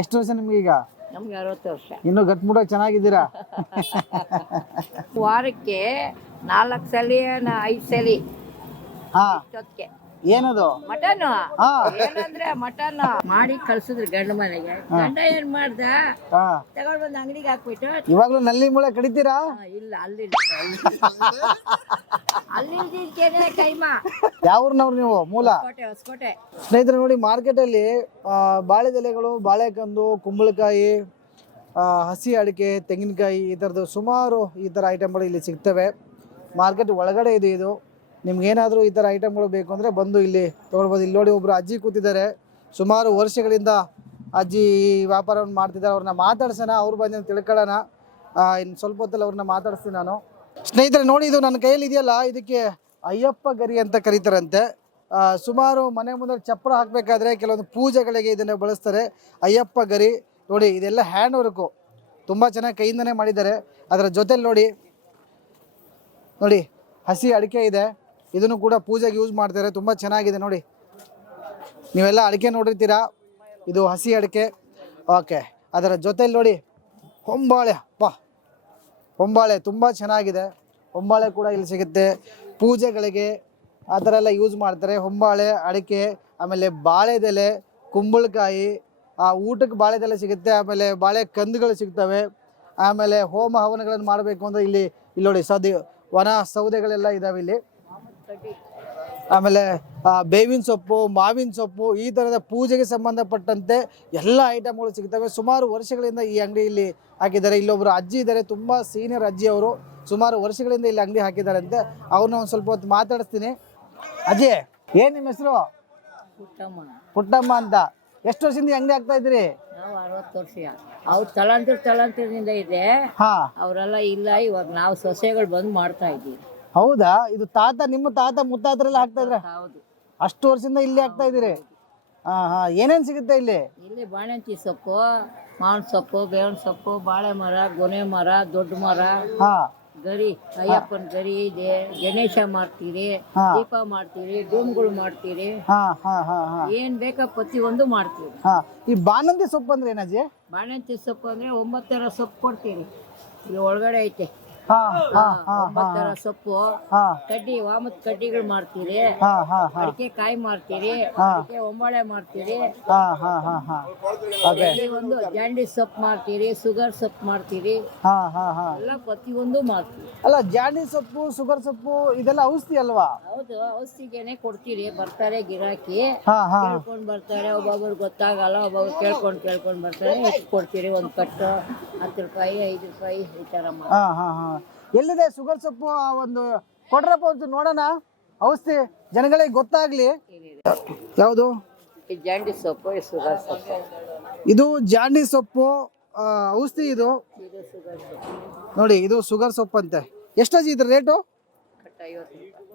ಎಷ್ಟು ವರ್ಷ ನಿಮ್ಗೆ ಈಗ? ನಮ್ಗೆ 60 ವರ್ಷ. ಇನ್ನು ಗಟ್ಮುಟ ಚೆನ್ನಾಗಿದ್ದೀರಾ? ವಾರಕ್ಕೆ 4 ಸಲ 5 ಸಲ ಹಾ, ಇಷ್ಟೊತ್ತಿಗೆ ಏನದು? ಮಟನ್. ಹಾ. ಏನಂದ್ರೆ ಮಟನ್ ಮಾಡಿ ಕಳ್ಸಿದ್ರು ಗಂಡ ಮನೆಗೆ. ಗಂಡ ಏನ್ ಮಾಡ್ದ, ಹಾ, ತಗೊಂಡ್ ಬಂದು ಅಂಗಡಿಗೆ ಹಾಕ್ಬಿಟ್ಟು, ಇವಾಗ್ಲೂ ನಲ್ಲಿ ಮೂಳೆ ಕಡಿತೀರಾ? ಇಲ್ಲ ಅಲ್ಲಿ ಅಲ್ಲಿ ಕೈಮಾ ಯಾವ ಊರ್ನವ್ರು ನೀವು? ಮೂಲ ಹೊಸಕೋಟೆ. ಹೊಸಕೋಟೆ. ಸ್ನೇಹಿತರೆ ನೋಡಿ, ಮಾರ್ಕೆಟಲ್ಲಿ ಬಾಳೆದೆಲೆಗಳು, ಬಾಳೆಕಂದು, ಕುಂಬಳಕಾಯಿ, ಹಸಿ ಅಡಿಕೆ, ತೆಂಗಿನಕಾಯಿ, ಈ ಥರದ್ದು ಸುಮಾರು ಈ ಥರ ಐಟಮ್ಗಳು ಇಲ್ಲಿ ಸಿಗ್ತವೆ. ಮಾರ್ಕೆಟ್ ಒಳಗಡೆ ಇದೆ ಇದು. ನಿಮ್ಗೇನಾದರೂ ಈ ಥರ ಐಟಮ್ಗಳು ಬೇಕು ಅಂದರೆ ಬಂದು ಇಲ್ಲಿ ತೊಗೊಳ್ಬೋದು. ಇಲ್ಲಿ ನೋಡಿ ಒಬ್ಬರು ಅಜ್ಜಿ ಕೂತಿದ್ದಾರೆ. ಸುಮಾರು ವರ್ಷಗಳಿಂದ ಅಜ್ಜಿ ಈ ವ್ಯಾಪಾರವನ್ನು ಮಾಡ್ತಿದ್ದಾರೆ. ಅವ್ರನ್ನ ಮಾತಾಡ್ಸೋಣ, ಅವ್ರು ಬಂದು ತಿಳ್ಕೊಳ್ಳೋಣ. ಇನ್ನು ಸ್ವಲ್ಪ ಹೊತ್ತಲ್ಲಿ ಅವ್ರನ್ನ ಮಾತಾಡಿಸ್ತೀನಿ ನಾನು. ಸ್ನೇಹಿತರೆ ನೋಡಿ, ಇದು ನನ್ನ ಕೈಯಲ್ಲಿ ಇದೆಯಲ್ಲ, ಇದಕ್ಕೆ ಅಯ್ಯಪ್ಪ ಗರಿ ಅಂತ ಕರೀತಾರಂತೆ. ಸುಮಾರು ಮನೆ ಮುಂದೆ ಚಪ್ಪರ ಹಾಕಬೇಕಾದ್ರೆ ಕೆಲವೊಂದು ಪೂಜೆಗಳಿಗೆ ಇದನ್ನು ಬಳಸ್ತಾರೆ. ಅಯ್ಯಪ್ಪ ಗರಿ ನೋಡಿ, ಇದೆಲ್ಲ ಹ್ಯಾಂಡ್ ವರ್ಕು, ತುಂಬ ಚೆನ್ನಾಗಿ ಕೈಯಿಂದನೇ ಮಾಡಿದ್ದಾರೆ. ಅದರ ಜೊತೆಲಿ ನೋಡಿ ಹಸಿ ಅಡಿಕೆ ಇದೆ, ಇದನ್ನು ಕೂಡ ಪೂಜೆಗೆ ಯೂಸ್ ಮಾಡ್ತಾರೆ. ತುಂಬ ಚೆನ್ನಾಗಿದೆ ನೋಡಿ, ನೀವೆಲ್ಲ ಅಡಿಕೆ ನೋಡಿರ್ತೀರಾ, ಇದು ಹಸಿ ಅಡಿಕೆ. ಓಕೆ, ಅದರ ಜೊತೆಲಿ ನೋಡಿ ಹೊಂಬಾಳೆ. ಹೊಂಬಾಳೆ ತುಂಬ ಚೆನ್ನಾಗಿದೆ. ಹೊಂಬಾಳೆ ಕೂಡ ಇಲ್ಲಿ ಸಿಗುತ್ತೆ. ಪೂಜೆಗಳಿಗೆ ಆ ಥರ ಎಲ್ಲ ಯೂಸ್ ಮಾಡ್ತಾರೆ. ಹೊಂಬಾಳೆ, ಅಡಿಕೆ, ಆಮೇಲೆ ಬಾಳೆದೆಲೆ, ಕುಂಬಳಕಾಯಿ, ಊಟಕ್ಕೆ ಬಾಳೆದೆಲೆ ಸಿಗುತ್ತೆ. ಆಮೇಲೆ ಬಾಳೆ ಕಂದುಗಳು ಸಿಗ್ತವೆ. ಆಮೇಲೆ ಹೋಮ ಹವನಗಳನ್ನು ಮಾಡಬೇಕು ಅಂದರೆ ಇಲ್ಲಿ ನೋಡಿ ವನ ಸೌದೆಗಳೆಲ್ಲ ಇದ್ದಾವೆ ಇಲ್ಲಿ. ಆಮೇಲೆ ಬೇವಿನ ಸೊಪ್ಪು, ಮಾವಿನ ಸೊಪ್ಪು, ಈ ಥರದ ಪೂಜೆಗೆ ಸಂಬಂಧಪಟ್ಟಂತೆ ಎಲ್ಲ ಐಟಮ್ಗಳು ಸಿಗ್ತವೆ. ಸುಮಾರು ವರ್ಷಗಳಿಂದ ಈ ಅಂಗಡಿಯಲ್ಲಿ ಹಾಕಿದ್ದಾರೆ. ಇಲ್ಲೊಬ್ಬರು ಅಜ್ಜಿ ಇದ್ದಾರೆ, ತುಂಬ ಸೀನಿಯರ್ ಅಜ್ಜಿ ಅವರು. ಸುಮಾರು ವರ್ಷಗಳಿಂದ ಇಲ್ಲಿ ಅಂಗಡಿ ಹಾಕಿದ್ದಾರಂತೆ. ಅವ್ರನ್ನ ಒಂದು ಸ್ವಲ್ಪ ಹೊತ್ತು ಮಾತಾಡಿಸ್ತೀನಿ. ಅಜ್ಜಿ, ಏನು ನಿಮ್ಮ ಹೆಸರು? ಪುಟ್ಟಮ್ಮ ಅಂತ. ಎಷ್ಟು ವರ್ಷದಿಂದ ಅಂಗಡಿ ಹಾಕ್ತಾ ಇದ್ದೀರಿ? ನಾವು 60 ವರ್ಷ. ಅವ್ರು ತಲಾಂತರದಿಂದ ಇದೆ. ಅವರೆಲ್ಲ ಇಲ್ಲ, ಇವಾಗ ನಾವು ಸೊಸೆಗಳು ಬಂದು ಮಾಡ್ತಾ ಇದ್ದೀವಿ. ಹೌದಾ? ಇದು ನಿಮ್ಮ ತಾತ ಮುತ್ತಾತರೆಲ್ಲ ಹಾಕ್ತಾ ಇದ್ರೆ? ಹೌದು. ಅಷ್ಟು ವರ್ಷದಿಂದ ಇಲ್ಲಿ ಹಾಕ್ತಾ ಇದ್ದೀರಿ? ಏನೇನು ಸಿಗುತ್ತೆ ಇಲ್ಲಿ? ಇಲ್ಲಿ ಬಾಣಂತಿ ಸೊಪ್ಪು, ಮಾವಿನ ಸೊಪ್ಪು, ಬೇವಿನ ಸೊಪ್ಪು, ಬಾಳೆ ಮರ, ಗೊನೆ ಮರ, ದೊಡ್ಡ ಮರ, ಗರಿ, ಅಯ್ಯಪ್ಪನ ಗರಿ ಇದೆ. ಗಣೇಶ ಮಾಡ್ತೀರಿ, ದೀಪ ಮಾಡ್ತೀರಿ, ಡೂಮ್ಗಳು ಮಾಡ್ತೀರಿ, ಏನ್ ಬೇಕಾ ಪ್ರತಿಯೊಂದು ಮಾಡ್ತೀವಿ. ಈ ಬಾಣಂತಿ ಸೊಪ್ಪು ಅಂದ್ರೆ ಏನಜ್ಜಿ? ಬಾಣಂತಿ ಸೊಪ್ಪು ಅಂದ್ರೆ 9 ಥರ ಸೊಪ್ಪು ಕೊಡ್ತೀರಿ. ಇಲ್ಲಿ ಒಳಗಡೆ ಐತೆ 9 ಥರ ಸೊಪ್ಪು. ಕಡ್ಡಿ, ವಾಮದ ಕಡ್ಡಿಗಳು ಮಾಡ್ತೀರಿ, ಅಡಿಕೆ ಕಾಯಿ ಮಾಡ್ತೀರಿ, ಅಡಿಕೆ ಒಂಬಾಳೆ ಮಾಡ್ತೀರಿ, ಒಂದು ಜಾಂಡಿಸ್ ಸೊಪ್ಪು ಮಾಡ್ತೀರಿ, ಶುಗರ್ ಸೊಪ್ಪು ಮಾಡ್ತೀರಿ, ಎಲ್ಲ ಪ್ರತಿಯೊಂದು ಮಾಡ್ತೀವಿ. ಅಲ್ಲ, ಜಾಂಡಿಸ್ ಸೊಪ್ಪು, ಶುಗರ್ ಸೊಪ್ಪು ಇದೆಲ್ಲ ಔಷಧಿ ಅಲ್ವಾ? ಹೌದು, ಔಷಧಿಗೆನೆ ಕೊಡ್ತೀರಿ. ಬರ್ತಾರೆ ಗಿರಾಕಿ, ಕೇಳ್ಕೊಂಡ್ ಬರ್ತಾರೆ. ಒಬ್ಬೊಬ್ರು ಗೊತ್ತಾಗಲ್ಲ, ಒಬ್ಬೊಬ್ರು ಕೇಳ್ಕೊಂಡ್ ಬರ್ತಾರೆ. ಎಷ್ಟು ಕೊಡ್ತೀರಿ? ಒಂದು ಕಟ್ಟು 10 ರೂಪಾಯಿ, 5 ರೂಪಾಯಿ, ಈ ತರ ಮಾಡಿ. ಎಲ್ಲಿದೆ ಶುಗರ್ ಸೊಪ್ಪು? ಒಂದು ಕೊಡ್ರಪ್ಪ, ಒಂದು ನೋಡೋಣ. ಔಷಧಿ ಜನಗಳಿಗೆ ಗೊತ್ತಾಗ್ಲಿ. ಯಾವುದು? ಜಾಂಡಿಸ್ ಸೊಪ್ಪು, ಶುಗರ್ ಸೊಪ್ಪು. ಇದು ಜಾಂಡಿಸ್ ಸೊಪ್ಪು ಔಷಧಿ. ಇದು ನೋಡಿ, ಇದು ಶುಗರ್ ಸೊಪ್ಪು ಅಂತೆ. ಎಷ್ಟಾಜಿ ಇದ್ರ ರೇಟು?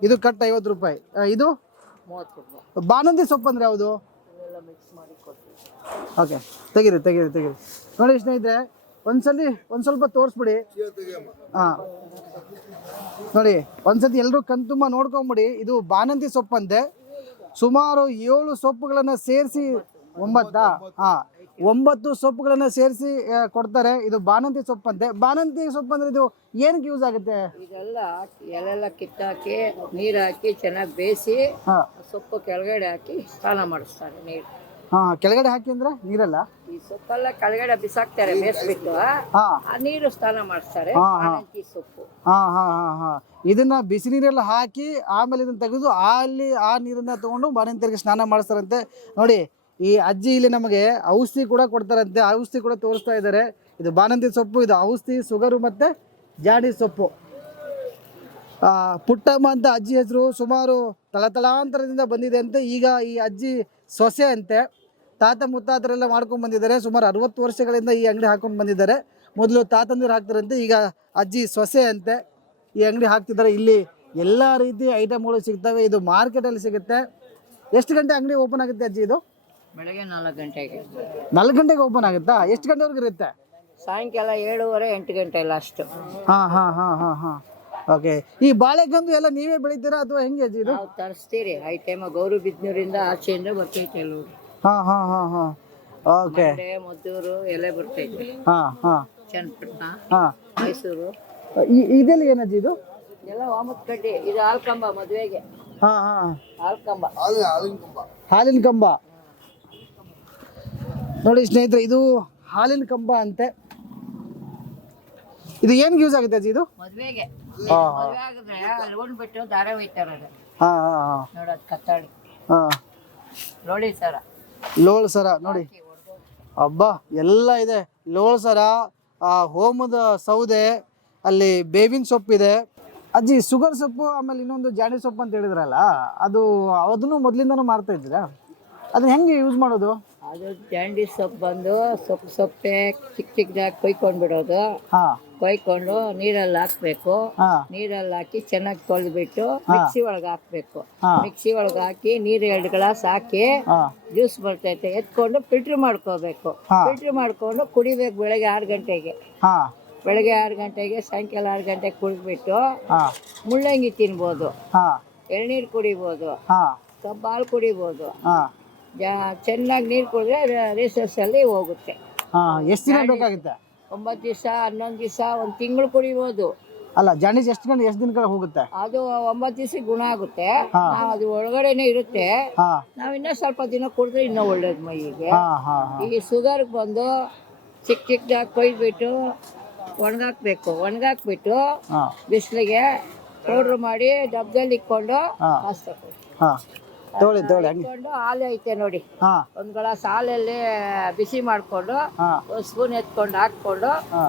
ಇದು ಕಟ್ 50 ರೂಪಾಯಿ. ಇದು 30 ರೂಪಾಯಿ. ಬಾಣಂತಿ ಸೊಪ್ಪು ಅಂದ್ರೆ ಯಾವುದು? ಓಕೆ, ತೆಗೀರಿ. ನೋಡಿ ಸ್ನೇಹಿತರೆ, ಒಂದ್ಸಲಿ ಒಂದ್ ಸ್ವಲ್ಪ ತೋರಿಸ್ಬಿಡಿ. ನೋಡಿ, ಒಂದ್ಸತಿ ಎಲ್ಲರೂ ಕಣ್ತುಂಬ ನೋಡ್ಕೊಂಬಿಡಿ. ಇದು ಬಾಣಂತಿ ಸೊಪ್ಪಂತೆ. ಸುಮಾರು 7 ಸೊಪ್ಪುಗಳನ್ನ ಸೇರಿಸಿ 9 ಸೊಪ್ಪುಗಳನ್ನ ಸೇರಿಸಿ ಕೊಡ್ತಾರೆ. ಇದು ಬಾಣಂತಿ ಸೊಪ್ಪಂತೆ. ಬಾಣಂತಿ ಸೊಪ್ಪು ಅಂದ್ರೆ ಇದು ಏನಕ್ಕೆ ಯೂಸ್ ಆಗುತ್ತೆ? ಇದೆಲ್ಲ ಎಲೆಲ್ಲ ಕಿತ್ತಾಕಿ, ನೀರು ಹಾಕಿ ಚೆನ್ನಾಗಿ ಬೇಯಿಸಿ, ಸೊಪ್ಪು ಕೆಳಗಡೆ ಹಾಕಿ ಸ್ನಾನ ಮಾಡಿಸ್ತಾರೆ. ನೀರು ಕೆಳಗಡೆ ಹಾಕಿ ಅಂದ್ರೆ ನೀರಲ್ಲ, ಈ ಸೊಪ್ಪೆಲ್ಲ ಕೆಳಗಡೆ ಬಿಸಾಕ್ತಾರೆ, ಬೇಯಿಸ್ಬಿಟ್ಟು ಆ ನೀರು ಸ್ನಾನ ಮಾಡಿಸ್ತಾರೆ. ಬಾಣಂತಿ ಸೊಪ್ಪು. ಇದನ್ನ ಬಿಸಿ ನೀರೆಲ್ಲ ಹಾಕಿ ಆಮೇಲೆ ಇದನ್ನ ತೆಗೆದು ಆ ನೀರನ್ನ ತಗೊಂಡು ಬಾಣಂತಿಯರಿಗೆ ಸ್ನಾನ ಮಾಡಿಸ್ತಾರಂತೆ. ನೋಡಿ, ಈ ಅಜ್ಜಿ ಇಲ್ಲಿ ನಮಗೆ ಔಷಧಿ ಕೂಡ ಕೊಡ್ತಾರಂತೆ. ಔಷಧಿ ಕೂಡ ತೋರಿಸ್ತಾ ಇದ್ದಾರೆ. ಇದು ಬಾಣಂತಿ ಸೊಪ್ಪು, ಇದು ಔಷಧಿ, ಶುಗರು ಮತ್ತೆ ಜಾಂಡಿಸ್ ಸೊಪ್ಪು. ಪುಟ್ಟಮ್ಮ ಅಂತ ಅಜ್ಜಿ ಹೆಸರು. ಸುಮಾರು ತಳತಳಾಂತರದಿಂದ ಬಂದಿದೆ ಅಂತೆ. ಈಗ ಈ ಅಜ್ಜಿ ಸೊಸೆ ಅಂತೆ. ತಾತ ಮುತ್ತಾತರೆಲ್ಲ ಮಾಡ್ಕೊಂಡು ಬಂದಿದ್ದಾರೆ. ಸುಮಾರು 60 ವರ್ಷಗಳಿಂದ ಈ ಅಂಗಡಿ ಹಾಕೊಂಡು ಬಂದಿದ್ದಾರೆ. ಮೊದಲು ತಾತಂದಿರು ಹಾಕ್ತಾರಂತೆ, ಈಗ ಅಜ್ಜಿ ಸೊಸೆ ಅಂತೆ ಈ ಅಂಗಡಿ ಹಾಕ್ತಿದ್ದಾರೆ. ಇಲ್ಲಿ ಎಲ್ಲ ರೀತಿ ಐಟಮ್ಗಳು ಸಿಗ್ತವೆ. ಇದು ಮಾರ್ಕೆಟಲ್ಲಿ ಸಿಗುತ್ತೆ. ಎಷ್ಟು ಗಂಟೆ ಅಂಗಡಿ ಓಪನ್ ಆಗುತ್ತೆ ಅಜ್ಜಿ? ಇದು ಬೆಳಗ್ಗೆ 4 ಗಂಟೆಗೆ. 4 ಗಂಟೆಗೆ ಓಪನ್ ಆಗುತ್ತಾ? ಎಷ್ಟು ಗಂಟೆವರೆಗೂ ಇರುತ್ತೆ? ಸಾಯಂಕಾಲ 7:30, 8 ಗಂಟೆ ಎಲ್ಲ ಅಷ್ಟು. ಓಕೆ. ಈ ಬಾಳೆಕಂದು ಎಲ್ಲ ನೀವೇ ಬೆಳಿತೀರಾ ಅಥವಾ ಹೆಂಗೆ ಅಜ್ಜಿ? ಇದು ನಾವು ತರಿಸ್ತೀರಿ. ಐಟಮ್ ಗೌರಿ ಬಿದ್ನೂರಿಂದ ಆಚೆಯಿಂದ ಬರ್ತೈತೆ. ಓಕೆ. ಮಂಡ್ಯ, ಮದ್ದೂರು ಎಲೆ ಬರ್ತೈತೆ. ಹಾ ಹಾ ಚನ್ನಪಟ್ಟಣ, ಹಾ. ಮೈಸೂರು ಇದೆಲ್ಲ ಏನಜ್ಜಿ ಇದು? ಎಲ್ಲ ವಾಮತ್ ಕಡ್ಡಿ. ಇದು ಹಾಲ್ಕಂಬ ಮದುವೆಗೆ. ಹಾ ಹಾ ಹಾಲ್ಕಂಬ. ಹಾಲಿನ ಕಂಬ ನೋಡಿ ಸ್ನೇಹಿತರೆ, ಇದು ಹಾಲಿನ ಕಂಬ ಅಂತೆ. ಇದು ಏನ್ಗೆ ಯೂಸ್ ಆಗುತ್ತೆ ಅಜ್ಜಿ ಇದು? ಮದುವೆಗೆ. ಹಾ ಮದುವೆ ಆಗಿದ್ರೆ ಅಲ್ಲಿ ಉಂಡ್ಬಿಟ್ಟು ದಾರ ಒಯ್ತಾರ. ಹಾ ಹಾ ಹಾ ನೋಡೋದು ಕತ್ತಾಳಿ ಹಾ. ನೋಡಿ ಸರ, ಲೋಳ್ ಸರ ನೋಡಿ, ಅಬ್ಬಾ ಎಲ್ಲ ಇದೆ. ಲೋಳ್ ಸರ, ಹೋಮದ ಸೌದೆ, ಅಲ್ಲಿ ಬೇವಿನ ಸೊಪ್ಪಿದೆ. ಅಜ್ಜಿ ಶುಗರ್ ಸೊಪ್ಪು, ಆಮೇಲೆ ಇನ್ನೊಂದು ಜಾಡಿ ಸೊಪ್ಪು ಅಂತ ಹೇಳಿದ್ರಲ್ಲ, ಅದನ್ನು ಮೊದಲಿಂದನೂ ಮಾರ್ತಾ ಇದ್ದೀರಾ? ಅದನ್ನ ಹೆಂಗೆ ಯೂಸ್ ಮಾಡೋದು? ಅದು ಜಾಂಡಿ ಸೊಪ್ಪು ಬಂದು ಸೊಪ್ಪೆ ಚಿಕ್ಕದಾಗಿ ಕೊಯ್ಕೊಂಡು ಬಿಡೋದು. ಹಾ ಕೊಯ್ಕೊಂಡು ನೀರಲ್ಲಿ ಹಾಕ್ಬೇಕು. ಹಾ ನೀರಲ್ಲಿ ಹಾಕಿ ಚೆನ್ನಾಗಿ ತೊಳೆದ್ಬಿಟ್ಟು ಮಿಕ್ಸಿ ಒಳಗೆ ಹಾಕ್ಬೇಕು. ಹಾ. ಮಿಕ್ಸಿ ಒಳಗೆ ಹಾಕಿ ನೀರು 2 ಗ್ಲಾಸ್ ಹಾಕಿ ಹಾ ಜ್ಯೂಸ್ ಬರ್ತೈತೆ, ಎತ್ಕೊಂಡು ಫಿಲ್ಟ್ರ್ ಮಾಡ್ಕೋಬೇಕು. ಹಾ. ಫಿಲ್ಟ್ರ್ ಮಾಡ್ಕೊಂಡು ಕುಡಿಬೇಕು ಬೆಳಗ್ಗೆ 6 ಗಂಟೆಗೆ. ಹಾ ಬೆಳಗ್ಗೆ 6 ಗಂಟೆಗೆ, ಸಾಯಂಕಾಲ 6 ಗಂಟೆಗೆ ಕುಡಿದ್ಬಿಟ್ಟು ಹಾ ಮುಳ್ಳಂಗಿ ತಿನ್ಬೋದು, ಹಾ ಎಳ್ನೀರು ಕುಡಿಬೋದು, ಹಾ ಸ್ವಲ್ಪ ಹಾಲು ಕುಡಿಬೋದು. ಹಾ ಚೆನ್ನಾಗಿ ನೀರು ಕುಡಿದ್ರೆ ರಿಸರ್ಸಲ್ಲಿ ಹೋಗುತ್ತೆ. ಹಾ. ಎಷ್ಟು ದಿನ ಬೇಕಾಗುತ್ತೆ? 9 ದಿವಸ, 11 ದಿವಸ, 1 ತಿಂಗಳು ಕುಡಿಬೋದು. ಅಲ್ಲ, ಜಾಂಡೀಸ್ ಎಷ್ಟು ದಿನಗಳ ಹೋಗುತ್ತೆ? ಅದು 9 ದಿವಸಕ್ಕೆ ಗುಣ ಆಗುತ್ತೆ. ಹಾ. ನಾವು ಅದು ಒಳಗಡೆನೆ ಇರುತ್ತೆ. ಹಾ ನಾವು ಇನ್ನೂ ಸ್ವಲ್ಪ ದಿನ ಕುಡಿದ್ರೆ ಇನ್ನೂ ಒಳ್ಳೇದು ಮೈಗೆ. ಹಾ ಹಾ ಹಾ ಈ ಶುಗರ್ಗೆ ಬಂದು ಚಿಕ್ಕದಾಗಿ ಕೊಯ್ದುಬಿಟ್ಟು ಒಣಗಾಕ್ಬೇಕು. ಒಣಗಾಕ್ಬಿಟ್ಟು ಹಾ ಬಿಸಿಲಿಗೆ ಪೌಡ್ರ್ ಮಾಡಿ ಡಬ್ಬದಲ್ಲಿ ಇಟ್ಕೊಂಡು ಹಾ. ಕಾಸ್ಬೇಕು. ಹಾ. ತೊಗೊಳ್ಳಿ ಹಂಗೆ. ಇಟ್ಕೊಂಡು ಹಾಲು ಐತೆ ನೋಡಿ, ಹಾ 1 ಗ್ಲಾಸ್ ಹಾಲಲ್ಲಿ ಬಿಸಿ ಮಾಡಿಕೊಂಡು ಹಾ 1 ಸ್ಪೂನ್ ಎತ್ಕೊಂಡು ಹಾಕ್ಕೊಂಡು ಹಾ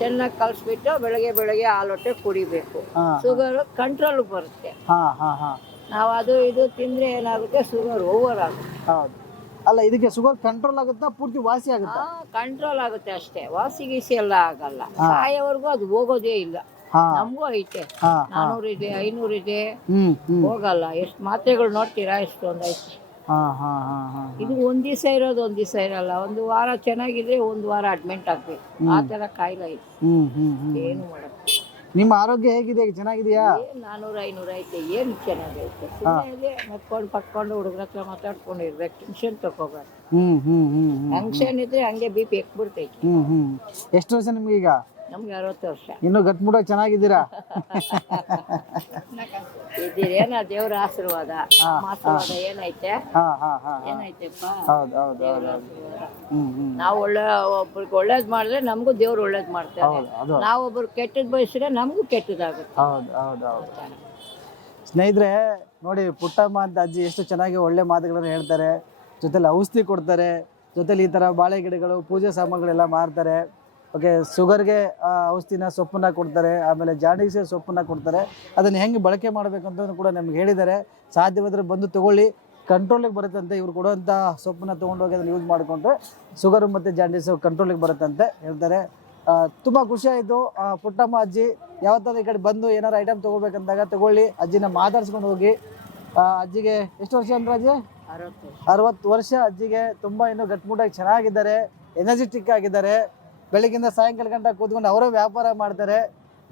ಚೆನ್ನಾಗಿ ಕಲಿಸ್ಬಿಟ್ಟು ಬೆಳಗ್ಗೆ ಹಾಲು ಹೊಟ್ಟೆ ಕುಡಿಬೇಕು. ಹಾ ಶುಗರು ಕಂಟ್ರೋಲ್ ಬರುತ್ತೆ. ಹಾ ಹಾ ಹಾ. ನಾವು ಅದು ಇದು ತಿಂದರೆ ಏನಾಗುತ್ತೆ, ಶುಗರ್ ಓವರ್ ಆಗುತ್ತೆ. ಹೌದು. ಅಲ್ಲ, ಇದಕ್ಕೆ ಶುಗರ್ ಕಂಟ್ರೋಲ್ ಆಗುತ್ತಾ, ಪೂರ್ತಿ ವಾಸಿ ಆಗುತ್ತಾ? ಕಂಟ್ರೋಲ್ ಆಗುತ್ತೆ ಅಷ್ಟೇ, ವಾಸಿ ಗೀಸಿ ಎಲ್ಲ ಆಗಲ್ಲ. ಸಾಯೋವರೆಗೂ ಅದು ಹೋಗೋದೇ ಇಲ್ಲ. ಹಾ ನಮಗೂ ಐತೆ, ಹಾ 400 ಇದೆ, 500 ಇದೆ, ಹ್ಮ್ ಹೋಗಲ್ಲ. ಎಷ್ಟು ಮಾತ್ರೆಗಳು ನೋಡ್ತೀರಾ, ಎಷ್ಟೊಂದು ಐತೆ. ಹಾ ಹಾ ಹಾ ಹಾ. ಇದು 1 ದಿವಸ ಇರೋದು, 1 ದಿವಸ ಇರಲ್ಲ. 1 ವಾರ ಚೆನ್ನಾಗಿದ್ರೆ 1 ವಾರ ಅಡ್ಮಿಂಟ್ ಆಗ್ಬೇಕು. ಆ ಥರ ಕಾಯಿಲೆ ಐತೆ. ಏನು ಮಾಡಕ್ಕೆ. ನಿಮ್ಮ ಆರೋಗ್ಯ ಹೇಗಿದೆ? ಚೆನ್ನಾಗಿದೆಯಾ? 400 500 ಐತೆ, ಏನು ಚೆನ್ನಾಗೈತೆ. ಸುಮ್ಮನೆ ನಕ್ಕೊಂಡು ಪಕ್ಕೊಂಡು ಹುಡುಗ್ರ ಹತ್ರ ಮಾತಾಡ್ಕೊಂಡು ಇರ್ಬೇಕು. ಟೆನ್ಷನ್ ತಗೋಬಾರ್ದು. ಟೆನ್ಷನ್ ಇದ್ರೆ ಹಂಗೆ BP ಎಕ್ಬಿಡ್ತೈತಿ. ಎಷ್ಟು ವರ್ಷ ನಿಮ್ಗೆ ಈಗ? ನಮ್ಗೆ 60 ವರ್ಷ. ಇನ್ನು ಗಟ್ಮುಟ್ಟಾಗಿ ಚೆನ್ನಾಗಿದ್ದೀರಾ? ಇದ್ದೀರೇನ ದೇವ್ರ ಆಶೀರ್ವಾದ. ಆಶೀರ್ವಾದ ಏನೈತೆ, ಹಾ ಹಾ ಹಾ. ಏನೈತೆಪ್ಪ. ಹೌದು ಹೌದು ಹೌದು. ನಾವು ಒಬ್ರಿಗೆ ಒಳ್ಳೇದ್ ಮಾಡಿದ್ರೆ ನಮಗೂ ದೇವ್ರು ಒಳ್ಳೇದ್ ಮಾಡ್ತಾರೆ. ನಾವು ಒಬ್ರು ಕೆಟ್ಟದ್ ಬಯಸಿದ್ರೆ ನಮಗೂ ಕೆಟ್ಟದಾಗುತ್ತೆ. ಹೌದು ಹೌದು ಹೌದು. ಸ್ನೇಹಿತರೆ ನೋಡಿ, ಪುಟ್ಟಮ್ಮ ಅಂತ ಅಜ್ಜಿ ಎಷ್ಟು ಚೆನ್ನಾಗಿ ಒಳ್ಳೆ ಮಾತುಗಳನ್ನು ಹೇಳ್ತಾರೆ. ಜೊತೆಲಿ ಔಷಧಿ ಕೊಡ್ತಾರೆ, ಜೊತೆಲಿ ಈ ಥರ ಬಾಳೆ ಗಿಡಗಳು, ಪೂಜೆ ಸಾಮಾನುಗಳೆಲ್ಲ ಮಾರ್ತಾರೆ. ಓಕೆ, ಶುಗರ್ಗೆ ಔಷಧಿನ ಸೊಪ್ಪನ್ನ ಕೊಡ್ತಾರೆ, ಆಮೇಲೆ ಜಾಂಡೀಸ್ಗೆ ಸೊಪ್ಪನ್ನ ಕೊಡ್ತಾರೆ. ಅದನ್ನು ಹೆಂಗೆ ಬಳಕೆ ಮಾಡಬೇಕಂತ ಕೂಡ ನಮ್ಗೆ ಹೇಳಿದ್ದಾರೆ. ಸಾಧ್ಯವಾದರೆ ಬಂದು ತೊಗೊಳ್ಳಿ, ಕಂಟ್ರೋಲಿಗೆ ಬರುತ್ತಂತೆ. ಇವ್ರು ಕೊಡುವಂಥ ಸೊಪ್ಪನ್ನ ತೊಗೊಂಡೋಗಿ ಅದನ್ನು ಯೂಸ್ ಮಾಡಿಕೊಂಡ್ರೆ ಶುಗರು ಮತ್ತು ಜಾಂಡೀಸು ಕಂಟ್ರೋಲಿಗೆ ಬರುತ್ತಂತೆ ಹೇಳ್ತಾರೆ. ತುಂಬ ಖುಷಿ ಆಯಿತು. ಪುಟ್ಟಮ್ಮ ಅಜ್ಜಿ ಯಾವತ್ತಾದ್ರೂ ಈ ಕಡೆ ಬಂದು ಏನಾರು ಐಟಮ್ ತೊಗೋಬೇಕಂದಾಗ ತೊಗೊಳ್ಳಿ, ಅಜ್ಜಿನ ಮಾತಾಡ್ಸ್ಕೊಂಡು ಹೋಗಿ. ಅಜ್ಜಿಗೆ ಎಷ್ಟು ವರ್ಷ ಅಂದ್ರೆ ಅಜ್ಜಿ? 60 ವರ್ಷ ಅಜ್ಜಿಗೆ. ತುಂಬ ಇನ್ನೂ ಗಟ್ಮುಟ್ಟಾಗಿ ಚೆನ್ನಾಗಿದ್ದಾರೆ, ಎನರ್ಜೆಟಿಕ್ ಆಗಿದ್ದಾರೆ. ಬೆಳಗ್ಗಿಂದ ಸಾಯಂಕಾಲ ಗಂಟೆ ಕೂತ್ಕೊಂಡು ಅವರೇ ವ್ಯಾಪಾರ ಮಾಡ್ತಾರೆ.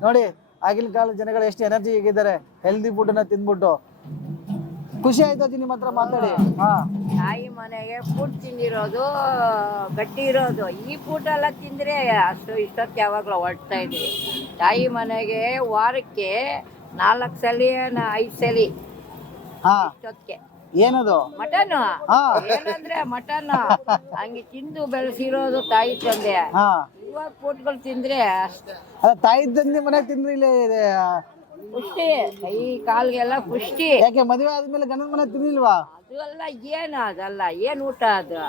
ನೋಡಿ, ಆಗಿನ ಕಾಲದ ಜನಗಳು ಎಷ್ಟು ಎನರ್ಜಿ ಆಗಿದ್ದಾರೆ, ಹೆಲ್ದಿ ಫುಡ್ಡನ್ನ ತಿಂದ್ಬಿಟ್ಟು. ಖುಷಿ ಆಯ್ತು ಅಜ್ಜಿ ನಿಮ್ಮ ಹತ್ರ ಮಾತಾಡಿ. ತಾಯಿ ಮನೆಗೆ ಫುಡ್ ತಿಂದಿರೋದು ಗಟ್ಟಿ ಇರೋದು. ಈ ಫುಡ್ ಎಲ್ಲ ತಿಂದ್ರೆ ಅಷ್ಟು ಇಷ್ಟೊತ್ತು ಯಾವಾಗಲೂ ಹೊರಡ್ತಾ ಇದ್ವಿ. ತಾಯಿ ಮನೆಗೆ ವಾರಕ್ಕೆ 4 ಸಲ 5 ಸಲ ಇಷ್ಟೊತ್ತಿಗೆ. ಏನದು? ಮಟನ್. ಏನಂದ್ರೆ ಮಟನ್ ಹಂಗೆ ತಿಂದು ಬೆಳೆಸಿರೋದು ತಾಯಿ ತಂದೆ. ಇವಾಗ ಫುಡ್ಗಳು ತಿಂದ್ರೆ ತಾಯಿ ತಂದೆ ಮನೆ ತಿಂದ್ರೆ ಇಲ್ಲಿ ಪುಷ್ಟಿ, ಕೈ ಕಾಲ್ಗೆಲ್ಲ ಪುಷ್ಟಿ. ಯಾಕೆ ಮದುವೆ ಆದ್ಮೇಲೆ ಗಂಡನ ಮನೆ ತಿನ್ನಿಲ್ವಾ? ಅದು ಅಲ್ಲ, ಏನು ಅದಲ್ಲ, ಏನ್ ಊಟ ಅದು?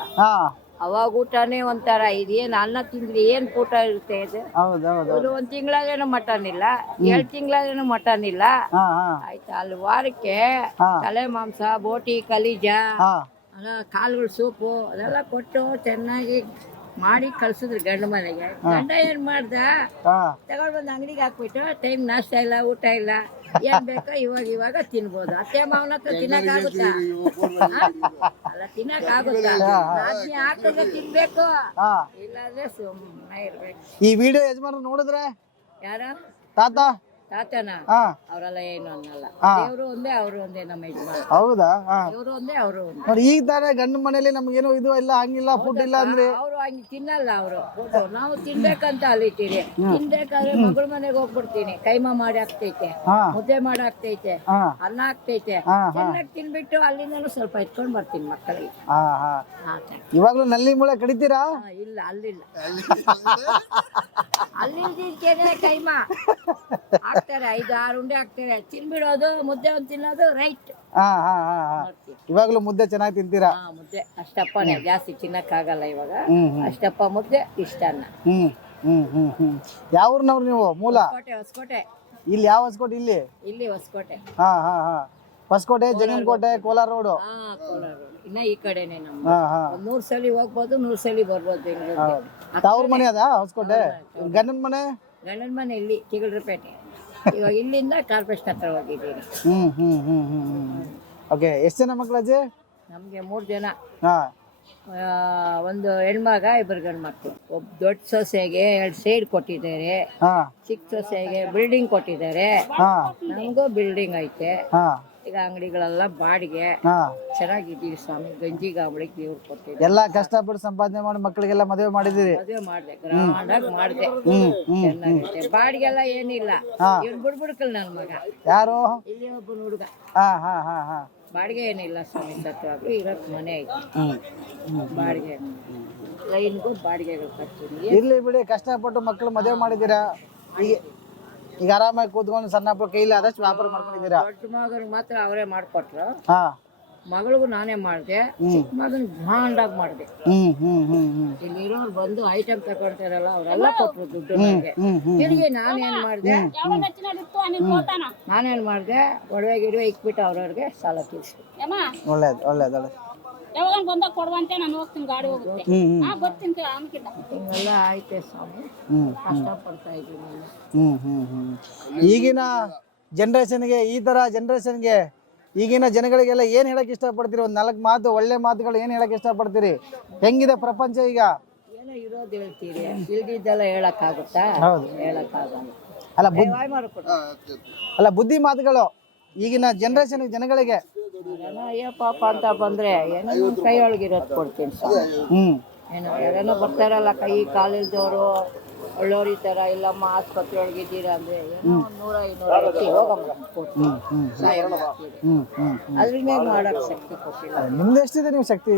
ಅವಾಗ ಊಟನೇ ಒಂಥರ. ಇದೇನು ಅನ್ನ ತಿಂದ್ರೆ ಏನ್ ಊಟ ಇರುತ್ತೆ ಇದು? ಅದು 1 ತಿಂಗಳಾದ್ರೇನು ಮಟನ್ ಇಲ್ಲ, 7 ತಿಂಗಳಾದ್ರೇನು ಮಟನ್ ಇಲ್ಲ. ಆಯ್ತಾ, ಅಲ್ಲಿ ವಾರಕ್ಕೆ ತಲೆ ಮಾಂಸ, ಬೋಟಿ, ಕಲೀಜ, ಕಾಳುಗಳ ಸೂಪು ಅದೆಲ್ಲ ಕೊಟ್ಟು ಚೆನ್ನಾಗಿ ಮಾಡಿ ಕಳ್ಸಿದ್ರು ಗಂಡ ಮನೆಗೆ. ಗಂಡ ಏನ್ ಮಾಡ್ದ, ತಗೊಂಡ್ ಬಂದು ಅಂಗಡಿಗೆ ಹಾಕ್ಬಿಟ್ಟು ಟೈಮ್ ನಾಷ್ಟ ಇಲ್ಲ, ಊಟ ಇಲ್ಲ, ಏನ್ ಬೇಕೋ ಇವಾಗ ತಿನ್ಬೋದು. ಅತ್ತೆ ಮಾವನ ಹತ್ರ ತಿನ್ನಕ್ ಆಗುತ್ತಾ? ಅಲ್ಲ, ತಿನ್ನಕ್ ಆಗುತ್ತಾ? ನಾದ್ನಿ ಹಾಕಿದ್ರೆ ತಿನ್ಬೇಕು, ಇಲ್ಲಾಂದ್ರೆ ಸುಮ್ಮನೆ ಇರ್ಬೇಕು. ಈ ವಿಡಿಯೋ ಯಜಮಾನ ನೋಡಿದ್ರೆ ಯಾರ ತಾತ ತಾತನ ಹಾ ಅವರೆಲ್ಲ ಏನು ಅನ್ನಲ್ಲ. ಹಾ. ದೇವ್ರು ಒಂದೇ, ಅವರು ಒಂದೇ, ನಮ್ಮ ಯಜಮಾನ. ಹೌದಾ ಹಾ ದೇವ್ರು ಒಂದೇ, ಅವರು ಒಂದೇ. ನೋಡಿ ಈಗ ತಾನೇ ಗಂಡ ಮನೇಲಿ ನಮ್ಗೇನು ಇದು ಇಲ್ಲ ಹಂಗಿಲ್ಲ ಫುಡ್ ಇಲ್ಲ ಅಂದ್ರೆ ಅವರು ಹಂಗೆ ತಿನ್ನಲ್ಲ. ಅವರು ನಾವು ತಿನ್ಬೇಕಂತ ಅಲಿತೀರಿ. ತಿನ್ಬೇಕಾದ್ರೆ ಮಗಳ ಮನೆಗೆ ಹೋಗ್ಬಿಡ್ತೀನಿ. ಕೈಮಾ ಮಾಡಿ ಹಾಕ್ತೈತೆ, ಹಾ ಮುದ್ದೆ ಮಾಡಿ ಹಾಕ್ತೈತೆ, ಹಾ ಅನ್ನ ಹಾಕ್ತೈತೆ. ಹಾ ಚೆನ್ನಾಗಿ ತಿನ್ಬಿಟ್ಟು ಅಲ್ಲಿಂದನೂ ಸ್ವಲ್ಪ ಎತ್ಕೊಂಡ್ ಬರ್ತೀನಿ ಮಕ್ಕಳಿಗೆ. ಹಾ ಹಾ ಆ ಥರ. ಇವಾಗ್ಲೂ ನಲ್ಲಿ ಮೂಳೆ ಕಡಿತೀರಾ? ಇಲ್ಲ, ಅಲ್ಲಿಲ್ಲ. ಅಲ್ಲಿ ಕೈಮಾ ಹಾಕ್ತಾರೆ, 5-6 ಉಂಡೆ ಹಾಕ್ತಾರೆ. ತಿನ್ಬಿಡೋದು, ಮುದ್ದೆ ಒಂದು ತಿನ್ನೋದು, ರೈಟ್. ಹಾ ಹಾ ಹಾ ಹಾ ಇವಾಗ್ಲೂ ಮುದ್ದೆ ಚೆನ್ನಾಗಿ ತಿಂತೀರಾ? ಮುದ್ದೆ ಅಷ್ಟಪ್ಪನೇ, ಜಾಸ್ತಿ ತಿನ್ನಕ್ಕಾಗಲ್ಲ ಇವಾಗ. ಹ್ಮ್ ಅಷ್ಟಪ್ಪ ಮುದ್ದೆ, ಇಷ್ಟ ಅನ್ನ. ಯಾವ ಊರ್ನವ್ರು ನೀವು? ಮೂಲ ಹೊಸಕೋಟೆ. ಇಲ್ಲಿ ಯಾವ ಹೊಸಕೋಟೆ? ಇಲ್ಲಿ ಹೊಸಕೋಟೆ. ಹಾ ಹಾ ಹಾ ಹೊಸಕೋಟೆ, ಜಂಗನಕೋಟೆ, ಕೋಲಾರ ರೋಡು. ಕೋಲಾರ road. ಇನ್ನ ಈ ಕಡೆನೆ ನಮ್ದು. ಹಾ ಹಾ 100 ಸಲ ಹೋಗ್ಬೋದು, 100 ಸಲ ಬರ್ಬೋದು ಬೆಂಗಳೂರಿಗೆ. ತಾವ್ರ ಮನೆ ಅದ ಹೊಸಕೋಟೆ? ಗಂಡನ ಮನೆ? ಗಂಡನ ಮನೆ ಇಲ್ಲಿ ಚಿಗಳ್ರಪೇಟೆ. ಇವಾಗ ಇಲ್ಲಿಂದ ಕಾರ್ಪೊರೇಷನ್ ಹತ್ರ ಹೋಗಿದ್ದೀನಿ. ಓಕೆ. ಎಷ್ಟು ಜನ ಮಕ್ಳು ಅಜ್ಜಿ? ನಮ್ಗೆ 3 ಜನ. ಹಾ ಒಂದು ಹೆಣ್ಮಗ, 2 ಗಂಡು ಮಕ್ಕಳು. ಒಬ್ಬ ದೊಡ್ಡ ಸೊಸೆಗೆ 2 ಸೈಡ್ ಕೊಟ್ಟಿದ್ದಾರೆ. ಹಾ ಚಿಕ್ಕ ಸೊಸೆಗೆ ಬಿಲ್ಡಿಂಗ್ ಕೊಟ್ಟಿದ್ದಾರೆ. ಹಾ ನಮಗೂ ಬಿಲ್ಡಿಂಗ್ ಐತೆ. ಹಾ ಈಗ ಅಂಗಡಿಗಳೆಲ್ಲ ಬಾಡಿಗೆ. ಹಾ ಚೆನ್ನಾಗಿದ್ದೀವಿ ಸ್ವಾಮಿ. ಗಂಜಿ ಗಾಬಳಿಗೆ ದೇವ್ರು ಕೊಟ್ಟಿದ್ದಾರೆ. ಎಲ್ಲ ಕಷ್ಟಪಟ್ಟು ಸಂಪಾದನೆ ಮಾಡಿ ಮಕ್ಕಳಿಗೆಲ್ಲ ಮದುವೆ ಮಾಡಿದಿರಿ? ಮದುವೆ ಮಾಡಿದೆ, ಗ್ರಾಂಡ್ ಆಗಿ ಮಾಡಿದೆ. ಚೆನ್ನಾಗೈತೆ. ಬಾಡಿಗೆ ಎಲ್ಲ ಏನಿಲ್ಲ. ಇವ್ರು ಬಿಡ್ಬಿಡ್ಕಲ್ ನನ್ನ ಮಗ. ಯಾರು? ಇಲ್ಲಿ ಒಬ್ಬ ಹುಡುಗ. ಹಾ ಹಾ ಹಾ ಹಾ ಬಾಡಿಗೆ ಏನಿಲ್ಲ ಸ್ವಾಮಿ. ಸತ್ವಾಗ್ಲೂ ಇರೋಕ್ ಮನೆ ಐತೆ. ಬಾಡಿಗೆ ಲೈನ್ಗೂ ಬಾಡಿಗೆಗಳು ಕಟ್ತೀನಿ. ಇರ್ಲಿ ಬಿಡಿ, ಕಷ್ಟಪಟ್ಟು ಮಕ್ಕಳು ಮದುವೆ ಮಾಡಿದ್ದೀರಾ. ಈಗ ಆರಾಮಾಗಿ ಕೂತ್ಕೊಂಡು ಸಣ್ಣ ಪುಟ್ಟ ಕೈಲಿ ಆದಷ್ಟು ವ್ಯಾಪಾರ ಮಾಡ್ಕೊಂಡಿದ್ದೀರಾ? ದೊಡ್ಡ ಮಗನಿಗೆ ಮಾತ್ರ ಅವರೇ ಮಾಡ್ಕೊಟ್ರು. ಹಾ ಮಗಳಿಗೂ ನಾನೇ ಮಾಡಿದೆ. ಚಿಕ್ಕ ಮಗನ್ ಗ್ರಾಂಡ್ ಆಗಿ ಮಾಡಿದೆ. ಇಲ್ಲಿ ಇರೋರು ಬಂದು ಐಟಮ್ ತಗೊಂತಾರಲ್ಲ, ಅವರೆಲ್ಲ ಕೊಟ್ರು ದುಡ್ಡು ನನಗೆ. ತಿರುಗಿ ನಾನೇನ್ ಮಾಡಿದೆ, ಒಡವೆ ಗಿಡವೆ ಇಕ್ಬಿಟ್ಟು ಅವ್ರವ್ರಿಗೆ ಸಾಲ ತೀರಿಸ್ಬಿಟ್ಟು. ಒಳ್ಳೇದು ಒಳ್ಳೇದು ಒಳ್ಳೇದು. ಯಾವಾಗ ಬಂದಾಗ ಕೊಡುವಂತೆ ನಾನು ಹೋಗ್ತೀನಿ, ಗಾಡಿ ಹೋಗುತ್ತೆ. ಬರ್ತೀನಿ ಅನ್ಕಿಲ್ಲ. ಹಿಂಗೆಲ್ಲ ಆಯ್ತೆ ಸ್ವಾಮಿ. ಕಷ್ಟಪಡ್ತಾ ಇದ್ದೀನಿ. ಈಗಿನ ಜನ್ರೇಷನ್ಗೆ, ಈ ತರ ಜನ್ರೇಷನ್ಗೆ, ಈಗಿನ ಜನಗಳಿಗೆಲ್ಲ ಏನ್ ಹೇಳಕ್ ಇಷ್ಟಪಡ್ತೀರಿ? ಒಂದ್ 4 ಮಾತು, ಒಳ್ಳೆ ಮಾತುಗಳು ಏನ್ ಹೇಳಕ್ ಇಷ್ಟಪಡ್ತೀರಿ? ಹೆಂಗಿದೆ ಪ್ರಪಂಚ ಈಗ? ಏನೋ ಇರೋದು ಹೇಳ್ತೀರಿ, ಇಲ್ದಿದ್ದೆಲ್ಲ ಹೇಳಕ್ಕಾಗುತ್ತಾ? ಹೇಳಕ್ಕಾಗಲ್ಲ. ಅಲ್ಲ ಬುದ್ಧಿ ಮಾತುಗಳು ಈಗಿನ ಜನ್ರೇಷನ್ ಜನಗಳಿಗೆ. ಅಯ್ಯೋ ಪಾಪ ಅಂತ ಬಂದ್ರೆ ಏನೋ ಕೈ ಒಳಗಿರೋದು ಕೊಡ್ತೀನಿ ಸ್ವಾಮಿ. ಏನೋ ಯಾರೇನೋ ಬರ್ತಾರಲ್ಲ ಕೈ ಕಾಲಿಲ್ದವರು, ಒಳ್ಳೋರು ಈ ಥರ, ಇಲ್ಲಮ್ಮ ಆಸ್ಪತ್ರೆ ಒಳಗಿದ್ದೀರಾ ಅಂದರೆ ಏನೋ 100-200 ಎತ್ತಿ ಹೋಗಮ್ಮ ಕೊಡ್ತೀನಿ. ಅದ್ರ ಮೇಲೆ ಮಾಡೋಕ್ಕೆ ಶಕ್ತಿ ಕೊಟ್ಟಿಲ್ಲ. ನಿಮ್ದು ಎಷ್ಟಿದೆ ನೀವು ಶಕ್ತಿ?